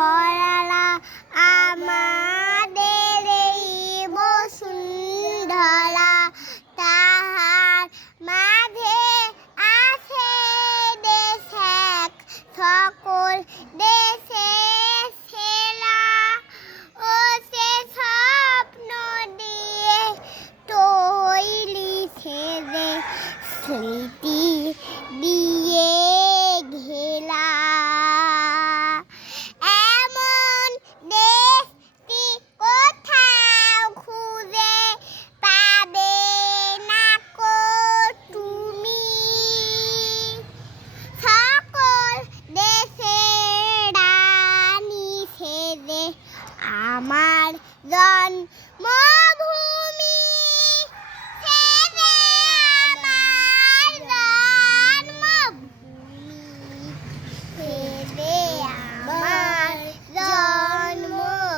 ধরালা আমাদের এই বসুন্ধরা, তাহার মাঝে আছে দেশ এক, সকল দেশের সেরা। ও সে স্বপ্ন দিয়ে তৈরি ছেড়ে, স্মৃতি দিয়ে ঘেরা। এমন দেশটি কোথাও খুঁজে পাবে না কো তুমি। সকল দেশের রানী সেজে আমার জন্মভূমি, সেজে আমার জন্মভূমি, সেজে আমার জন্মভূমি।